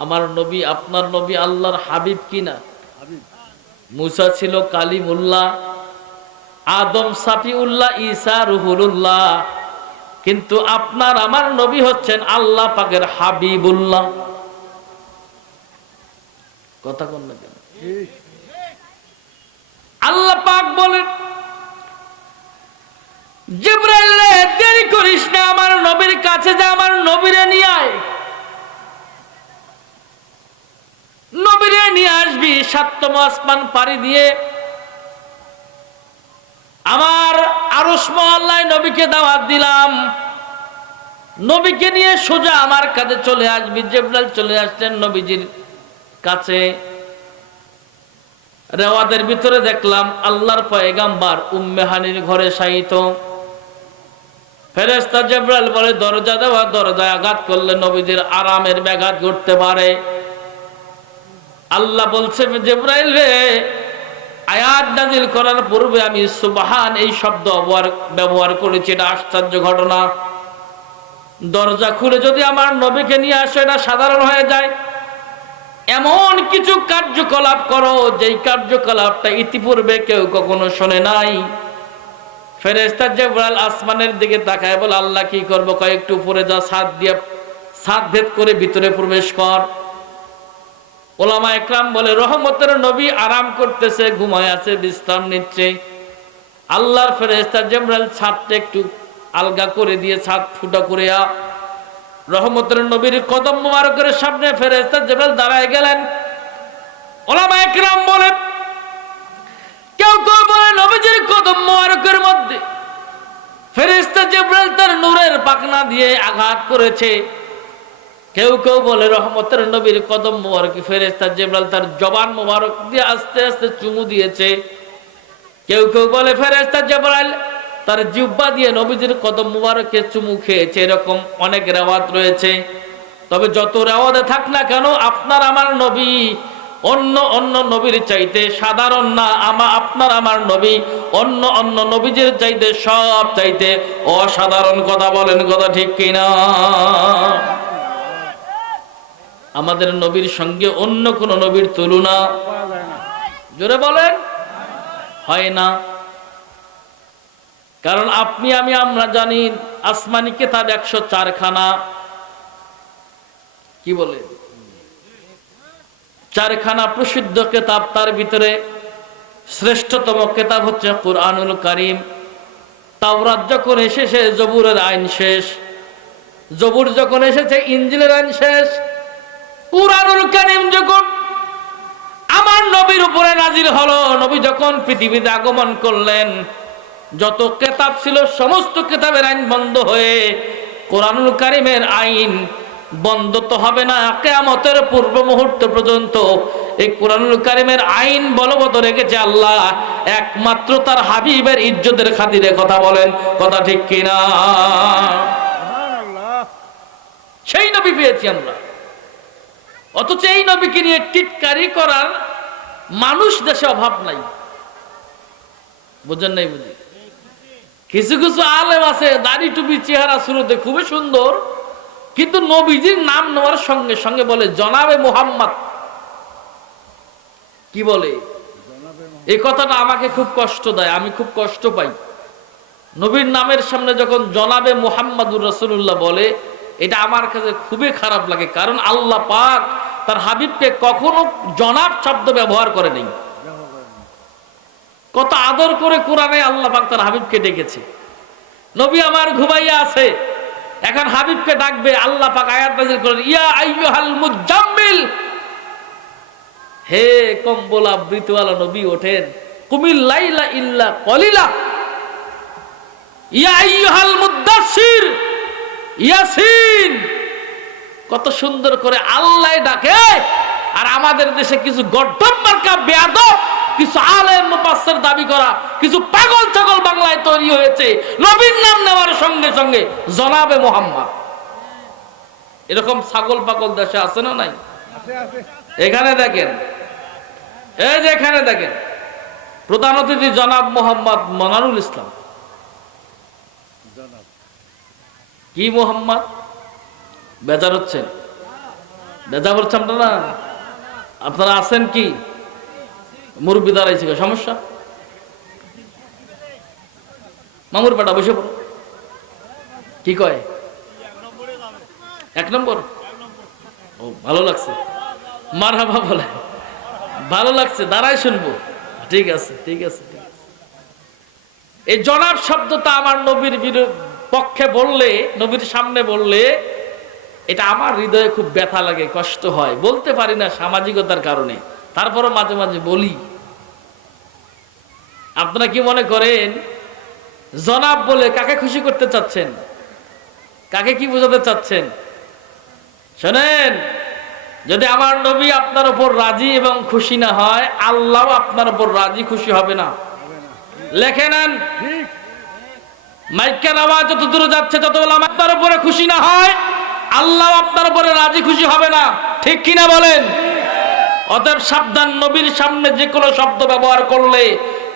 আমার নবী আপনার নবী আল্লাহর হাবিব কিনা? মুসা ছিল কালিমুল্লাহ, আদম সাফিউল্লাহ, ঈসা রুহুলুল্লাহ, কিন্তু আপনার আমার নবী হচ্ছেন আল্লাহ পাকের হাবিবুল্লাহ। কথা কোন না কেন? আল্লাহ পাক বলেন, জিবরাইল রে দেরি করিস না, আমার নবীর কাছে যা, আমার নবীরে নিয়ে আয়। নবীরে নিয়ে আসবি, সাতম আসমান পাড়ি দিয়ে আমার আরশ মহল্লায় নবীকে দাওয়াত দিলাম। নবীকে নিয়ে সোজা আমার কাছে চলে আসবি। জিবরাইল চলে আসছেন নবীজির কাছে। রেওয়াদের ভিতরে দেখলাম আল্লাহর পয়গাম্বার উম্মে হানির ঘরে শায়িত। ফেরেশতা জিবরাইল বলে, দরজা দেওয়া, দরজায় আঘাত করলে নবীজির আরামের ব্যাঘাত ঘটতে পারে। আল্লাহ বলছে, জিবরাইল রে, আয়াত নাযিল করার পূর্বে আমি সুবহান এই শব্দ ব্যবহার করেছি, এটা আশ্চর্য ঘটনা। দরজা খুলে যদি আমার নবীকে নিয়ে আসো, এটা সাধারণ হয়ে যায়। এমন কিছু কার্যকলাপ করো যেই কার্যকলাপটা ইতিপূর্বে কেউ কখনো শোনে নাই। ফেরেশতা জিবরাইল আসমানের দিকে তাকায় বলে, আল্লাহ কি করব? কয়েকটু উপরে যা, ছাদ ভেদ করে ভিতরে প্রবেশ কর। ওলামা একরাম বলে, রহমতের নবী আরাম করতেছে, ঘুমায় আছে, বিশ্রাম নিচ্ছে। আল্লাহর ফেরেশতা জিবরাইল ছাদটা একটু আলগা করে দিয়ে ছাদ ফুটা করে রহমতের নবীর কদম মোবারকের সামনে ফেরেশতা জিবরাইল দাঁড়ায় গেলেন। ওলামা একরাম বলে, কেউ কেউ বলে নবীজির কদম মোবারকের মধ্যে ফেরেশতা জিবরাইল তার নূরের পাখনা দিয়ে আঘাত করেছে। কেউ কেউ বলে রহমতের নবীর কদম মোবারকে ফেরেশতা জিবরাইল তার জবান মোবারক দিয়ে আস্তে আস্তে চুমু দিয়েছে। কেউ কেউ বলে ফেরেশতা জিবরাইল তার জিহ্বা দিয়ে নবীজির কদম মোবারকে চুমু খেয়েছে। এরকম অনেক রেওয়াত রয়েছে। তবে যত রেওয়াতে থাক না কেন, আপনার আমার নবী অন্য অন্য নবীর চাইতে সাধারণ না। আপনার আমার নবী অন্য অন্য নবীদের চাইতে সব চাইতে অসাধারণ। কথা বলেন, কথা ঠিক কিনা? আমাদের নবীর সঙ্গে অন্য কোন নবীর তুলনা জোরে বলেন হয় না। কারণ আপনি আমি আমরা জানি আসমানি কিতাব 104 খানা। কি বলে? 4 খানা প্রসিদ্ধ কিতাব। তার ভিতরে শ্রেষ্ঠতম কিতাব হচ্ছে কুরআনুল কারীম। তাওরাত যখন এসেছে জবুরের আইন শেষ, জবুর যখন এসেছে ইনজিলের আইন শেষ। কুরআনুল কারীম যখন আমার নবীর উপরে নাজিল হলো, নবী যখন পৃথিবীতে আগমন করলেন, যত কিতাব ছিল সমস্ত কিতাবের আইন বন্ধ হয়ে কুরআনুল কারীমের আইন বন্ধ তো হবে না, কিয়ামতের পূর্ব মুহূর্ত পর্যন্ত এই কুরআনুল কারীমের আইন বলবৎ রেখেছে আল্লাহ একমাত্র তার হাবিবের ইজ্জতের খাতিরে। কথা বলেন, কথা ঠিক কিনা? সেই নবী পেয়েছি আমরা, অথচ এই নবীকে নিয়ে টিটকারি করার মানুষ দেশে অভাব নাই। বুঝেন নাই? বুঝি। কিছু কিছু আলেম আছে দাড়ি টুপি চেহারা শুরুতে খুবই সুন্দর, কিন্তু নবীজির নাম নেওয়ার সঙ্গে সঙ্গে বলে জনাবে মুহাম্মদ। কি বলে? এই কথাটা আমাকে খুব কষ্ট দেয়, আমি খুব কষ্ট পাই। নবীর নামের সামনে যখন জনাবে মুহাম্মাদুর রাসূলুল্লাহ বলে, এটা আমার কাছে খুবই খারাপ লাগে। কারণ আল্লাহ পাক তার হাবিবকে কখনো জনাব শব্দ ব্যবহার করে নাই। কত আদর করে কোরআনে আল্লাহ পাক তার হাবিবকে ডেকেছে। নবী আমার ঘুমাইয়া আছে, এখন হাবিবকে ডাকবে, আল্লাহ পাক আয়াত নাযিল করেন, ইয়া আইয়ুহাল মুজাম্মিল, হে কম্বল আবৃতওয়ালা নবী ওঠেন, কুমিল লাইলা ইল্লা কলিলা, ইয়া আইয়ুহাল মুদাসসির ইয়াসিন। কত সুন্দর করে আল্লাহ ডাকে। আর আমাদের দেশে কিছু গর্দভ মার্কা বেয়াদব, কিছু আলেম মুফাসসির দাবি করা কিছু পাগল ছাগল বাংলায় তৈরি হয়েছে, নবীর নাম নেওয়ার সঙ্গে সঙ্গে জনাবে মুহাম্মদ। এরকম ছাগল পাগল দেশে আছে না নাই? এখানে দেখেন, এই যে এখানে দেখেন, প্রধান অতিথি জনাব মোহাম্মদ মনারুল ইসলাম। কি মোহাম্মদ? বেজার হচ্ছেন? যা বলছেন না, আপনারা আছেন কি? মুরব্বী দাঁড়াইছে, সমস্যা? মামুর বেটা বসে পড়ো। কি কয়? 1 নম্বর? ও ভালো লাগছে, মারহাবা বলে, ভালো লাগছে, দাঁড়াই শুনবো। ঠিক আছে, ঠিক আছে, ঠিক আছে। এই জনাব শব্দটা আমার নবীর পক্ষে বললে, নবীর সামনে বললে, এটা আমার হৃদয়ে খুব ব্যথা লাগে, কষ্ট হয়, বলতে পারি না সামাজিকতার কারণে, তারপরও মাঝে মাঝে বলি। আপনারা কি মনে করেন জনাব বলে কাকে খুশি করতে চাচ্ছেন? কাকে কি বোঝাতে চাচ্ছেন? শোনেন, যদি আমার নবী আপনার উপর রাজি এবং খুশি না হয়, আল্লাহ আপনার উপর রাজি খুশি হবে না। লেখে নেন, মাইকের আওয়াজ যত দূরে যাচ্ছে, যত আপনার উপরে খুশি না হয়, আল্লাহ আপনার উপরে রাজি খুশি হবে না। ঠিক কিনা বলেন? অতএব সাবধান, নবীর সামনে যে কোনো শব্দ ব্যবহার করলে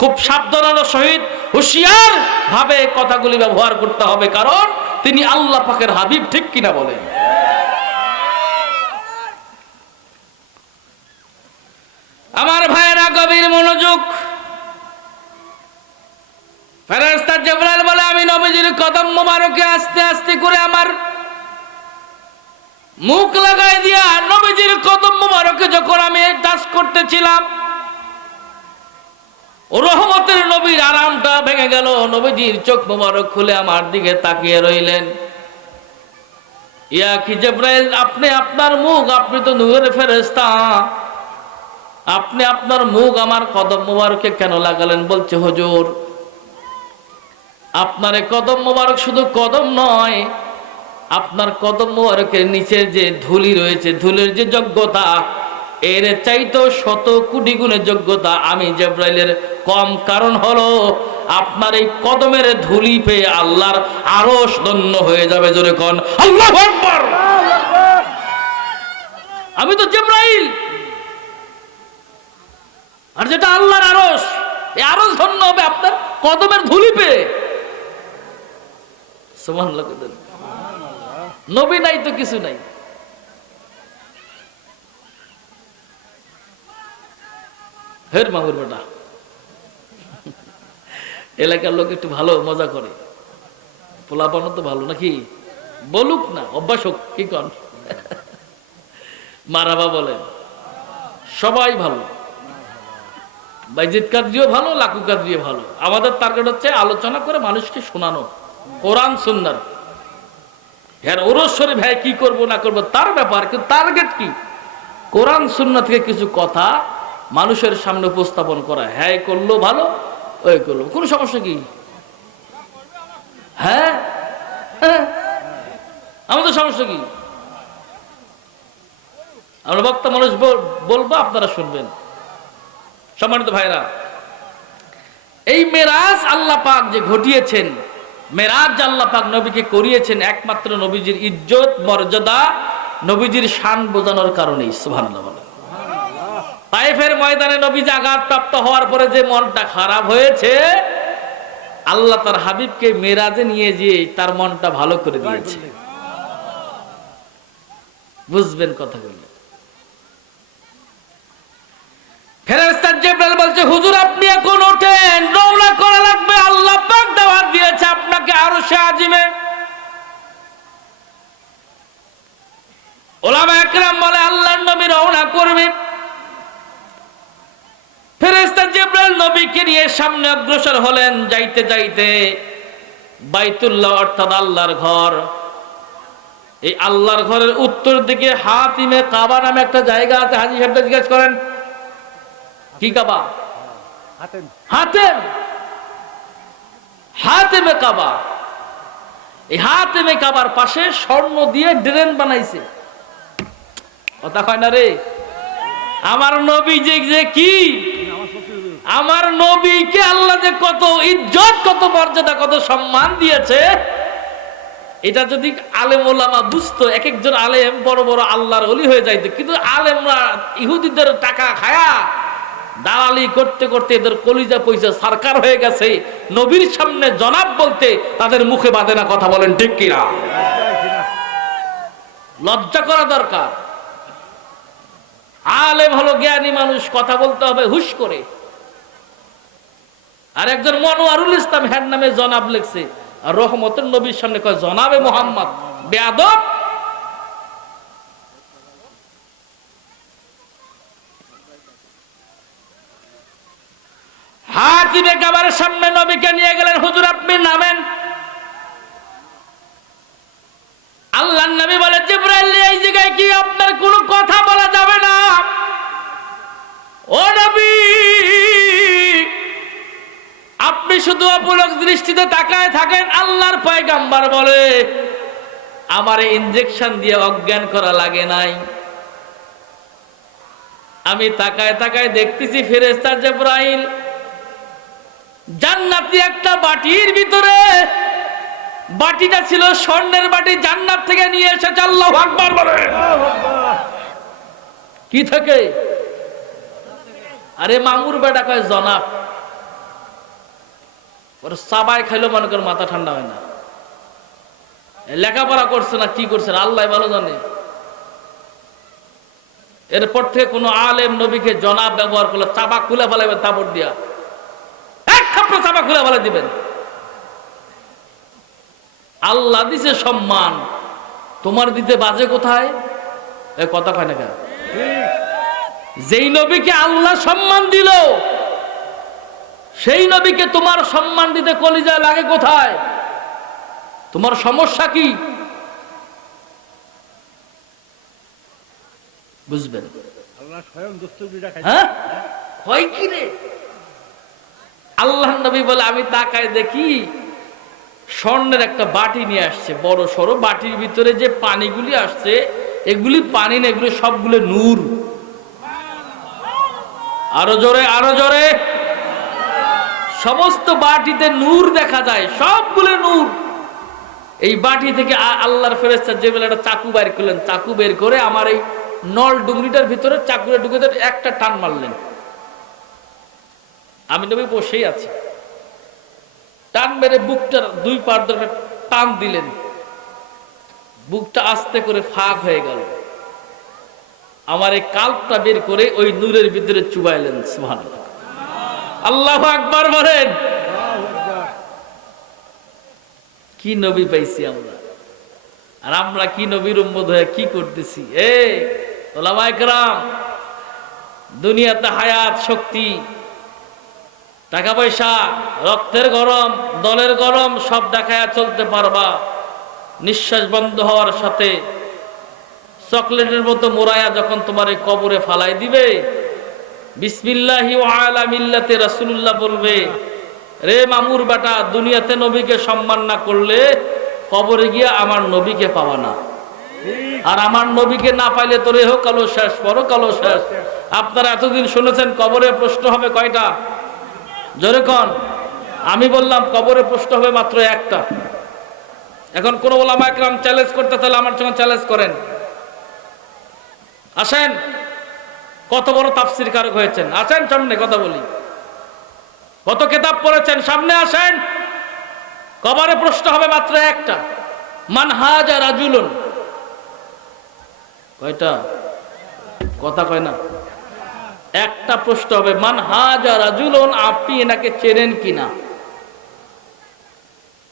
খুব সাবধানের সহিত হুঁশিয়ার ভাবে কথাগুলি ব্যবহার করতে হবে, কারণ তিনি আল্লাহ পাকের হাবিব। ঠিক কিনা বলেন? আমার ভাইয়েরা, গভীর মনোযোগ। ফেরেশতা জিবরাইল বলে, আমি নবীজির কদম মোবারকে আস্তে আস্তে করে আমার মুখ লাগাই দিয়া নবীজির কদম মোবারকে যখন আমি টাচ করতেছিলাম, রহমতের নবীর আরামটা ভেঙে গেল। নবীজির চোখ মোবারক খুলে আমার দিকে তাকিয়ে রইলেন। ইয়া কি জিবরাইল, আপনি আপনার মুখ, আপনি তো নূরের ফেরেশতা, আপনি আপনার মুখ আমার কদম মোবারকে কেন লাগালেন? বলছে, হুজুর, আপনার এই কদম মোবারক শুধু কদম নয়, আপনার কদম মোবারকের নিচে যে ধুলি রয়েছে, ধুলির যে যোগ্যতা, এর চাইতো 100 কোটি গুণের যোগ্যতা আমি জিবরাইলের কম। কারণ হলো আপনার এই কদমের ধুলি পেয়ে আল্লাহর আরশ ধন্য হয়ে যাবে। জোরে কোন আল্লাহু আকবার। আমি তো জিবরাইল, আর যেটা আল্লাহর আরশ, এই আরশ ধন্য হবে আপনার কদমের ধুলি পেয়ে। সুবহানাল্লাহ। নবী নাই তো কিছু নাই। হের মাহুর বেটা, এলাকার লোক একটু ভালো মজা করে, পোলাপানো তো ভালো নাকি, বলুক না, অভ্যাস হোক। কি কন? মারাবা বলেন, সবাই ভালো, বাইজিদ কাদরিও ভালো, লাকু কাদরিও ভালো। আমাদের টার্গেট হচ্ছে আলোচনা করে মানুষকে শোনানো কোরআন সুন্নাহর। হ্যাঁ, ওরস শরীফ ভাই কি করব না করব তার ব্যাপার, কিন্তু টার্গেট কি? কোরআন সুন্নাহ থেকে কিছু কথা মানুষের সামনে উপস্থাপন করা। হ্যাঁ করলো ভালো, ওই করলো, কোনো সমস্যা কি? হ্যাঁ, আমাদের সমস্যা কি? আমরা বক্তা মানুষ বলবো, আপনারা শুনবেন। সম্মানিত ভাইরা, এই মেরাজ আল্লাহ পাক যে ঘটিয়েছেন, মেরাজ আল্লাহ পাক নবীকে করিয়েছেন একমাত্র নবীজির ইজ্জত মর্যাদা, নবীজির শান বোঝানোর কারণেই। সুবহানাল্লাহ। তায়েফের ময়দানে নবীজি আঘাতপ্রাপ্ত হওয়ার পরে যে মনটা খারাপ হয়েছে, আল্লাহ তার হাবিবকে মেরাজে নিয়ে যেয়ে তার মনটা ভালো করে দিয়েছে। বুঝবেন কথাগুলো। ফেরেশতা জিবরাইল বলছে, হুজুর আপনি এখন ওঠেন, রওনা করা লাগবে। আল্লাহ পাক দাওয়াত দিয়েছে আপনাকে আরশে আজিমে। উলামা একরাম বলে, আল্লাহর নবী রওনা করবে। ফেরেশতা জিবরাইল নবীকে নিয়ে সামনে অগ্রসর হলেন। যাইতে যাইতে বাইতুল্লাহ অর্থাৎ আল্লাহর ঘর, এই আল্লাহর ঘরের উত্তর দিকে হাতিমে কাবা নামে একটা জায়গা আছে। হাজী সাহেবটা জিজ্ঞেস করেন, কি কাবা? হাতেম, হাতেমে কাবা। এই হাতেমে কাবার পাশে স্বর্ণ দিয়ে ড্রেন বানাইছে। কথা কয় না রে? আমার নবী যে কি, আমার নবীকে আল্লাহ যে কত ইজ্জত, কত মর্যাদা, কত সম্মান দিয়েছে, এটা যদি আলেম ওলামা বুঝতো, এক একজন আলেম বড় বড় আল্লাহর ওলি হয়ে যাইতো। কিন্তু আলেমরা ইহুদিদের টাকা খায়া দালালি করতে করতে এদের কলিজা পয়সা সরকার হয়ে গেছে। নবীর সামনে জনাব বলতে তাদের মুখে বাঁধে না। কথা বলেন ঠিক কিনা? লজ্জা করা দরকার। আলেম হলো জ্ঞানী মানুষ, কথা বলতে হবে হুশ করে। আর একজন মনোয়ারুল ইসলাম হ্যার নামে জনাব লিখছে, আর রহমতের নবীর সামনে কয় জনাবে মোহাম্মদ, বেয়াদব। হাতিবে কাবারের সামনে নবীকে নিয়ে গেলেন, হুজুর আপনি নামেন। আল্লাহর নবী বলে, জিবরাইল এই জায়গায় কি আপনার কোনো কথা বলা যাবে না? ও নবী, আপনি শুধু অপলক দৃষ্টিতে তাকায় থাকেন। আল্লাহর পয়গম্বর বলে, আমারে ইনজেকশন দিয়ে অজ্ঞান করা লাগে নাই। আমি তাকায় তাকায় দেখতেছি ফেরেশতা জিবরাইল জান্নাতি একটা বাটির ভিতরে, বাটিটা ছিল স্বর্ণের বাটি, জান্নাত থেকে নিয়ে এসেছে। আল্লাহু আকবার বলে। কি থেকে? আরে মামুর বেটা কয় জনাব। ওর সাবাই খাইলো মনে কর মাথা ঠান্ডা হয় না। লেখাপড়া করছে না কি করছে আল্লাহ ভালো জানে। এরপর থেকে কোন আলেম নবীকে জনাব ব্যবহার করলে চাবা খুলে ফেলাবেন, তাবড় দিয়া এক খাপড় চাবা খুলে ফেলে দিবেন। আল্লাহ দিছে সম্মান, তোমার দিতে বাজে কোথায়? এ কথা কয় না কেন? যেই নবীকে আল্লাহ সম্মান দিল, সেই নবীকে তোমার সম্মান দিতে কলিজা লাগে কোথায়? তোমার সমস্যা কি বুঝবেন? হ্যাঁ হয় কি রে? আল্লাহ নবী বলে, আমি তাকায় দেখি স্বর্ণের একটা বাটি নিয়ে আসছে, বড় সড়ো। বাটির ভিতরে যে পানিগুলি আসছে, এগুলি পানি না, এগুলো সবগুলো নূর। আরো জোরে, আরো জোরে। সমস্ত বাটিতে নূর দেখা যায়, সবগুলো নূর। এই বাটি থেকে আল্লাহর ফেরেশতা জিবরাইল একটা চাকু বের করলেন। চাকু বের করে আমার এই নল ডুংরিটার ভিতরে চাকুটা ঢুকে একটা টান মারলেন। আমি নবী বসেই আছি, টান মেরে বুকটার দুই পার ধরে টান দিলেন। বুকটা আস্তে করে ফাঁক হয়ে গেল। আমার এই কাল্পটা বের করে ওই নূরের ভিতরে চুবাইলেন। সুবহানাল্লাহ, আল্লাহু আকবার বলেন। কি নবী পাইছি আমরা, আর আমরা কি নবীর উম্মত হয়ে কি করতেছি? ওলামায়ে কেরাম, দুনিয়াতে হায়াত, শক্তি, টাকা পয়সা, রক্তের গরম, দলের গরম সব দেখায়া চলতে পারবা। নিঃশ্বাস বন্ধ হওয়ার সাথে চকলেটের মতো মোড়ায়া যখন তোমার এই কবরে ফালাই দিবে, বিসমিল্লাহি ওয়া আলা মিল্লাতি রাসূলুল্লাহ বলবে, রে মামুর বেটা, দুনিয়াতে নবীকে সম্মান না করলে কবরে গিয়া আমার নবীকে পাওয়া না। আর আমার নবীকে না পাইলে তোর ইহকালও শেষ, পরকালও শেষ। আপনারা এতদিন শুনেছেন কবরে প্রশ্ন হবে কয়টা? জোরে কোন? আমি বললাম কবরে প্রশ্ন হবে মাত্র একটা। এখন কোন ওলামা একরাম চ্যালেঞ্জ করতে, তাহলে আমার সঙ্গে চ্যালেঞ্জ করেন। আসেন, কত বড় তাফসীর কারক হয়েছেন, আসেন সামনে কথা বলি। কত কিতাব পড়েছেন, সামনে আসেন। কবরে প্রশ্ন হবে মাত্র একটা, মান হাজা রাজুলুন। কয়টা? কথা কয় না। একটা প্রশ্ন হবে, মান হাজা রাজুলুন, আপনি এনাকে চেনেন কিনা?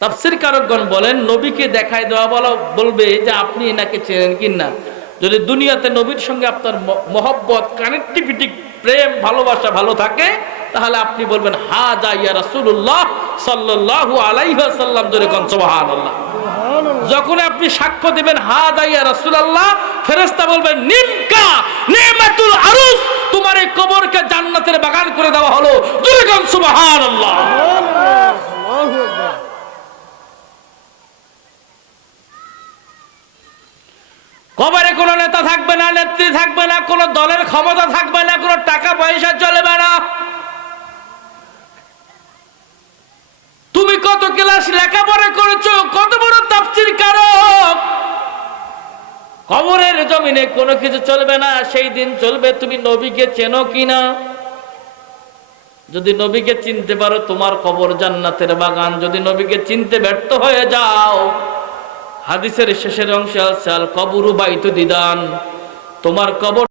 তাফসীর কারকগণ বলেন, নবীকে দেখায় দেওয়া বলবে যে আপনি এনাকে চেনেন কিনা। যদি দুনিয়াতে নবীর সঙ্গে আপনার মহব্বত, কানেক্টিভিটি, প্রেম, ভালোবাসা ভালো থাকে, তাহলে আপনি বলবেন হাজা ইয়া রাসূলুল্লাহ সাল্লাল্লাহু আলাইহি ওয়াসাল্লাম। জোরে কোন সুবহানাল্লাহ। যখন আপনি সাক্ষ্য দিবেন হাজা ইয়া রাসূলুল্লাহ, ফেরেশতা বলবেন নিমকা নিমাতুল আরুস, তোমার এই কবরকে জান্নাতের বাগান করে দেওয়া হলো। জোরে কোন সুবহানাল্লাহ। কবরে কোনো নেতা থাকবে না, নেত্রী থাকবে না, কোনো দলের ক্ষমতা থাকবে না, কোনো টাকা পয়সা চলবে না। তুমি কত ক্লাস লেখাপড়া করেছো, কত বড় তাফসীর কারক, কবরের জমিনে কোনো কিছু চলবে না। সেই দিন চলবে তুমি নবীকে চেনো কিনা। যদি নবীকে চিনতে পারো, তোমার কবর জান্নাতের বাগান। যদি নবীকে চিনতে ব্যর্থ হয়ে যাও, হাদিসের শেষের অংশে আছে আল কবরু বাইতু দিদান, তোমার কবর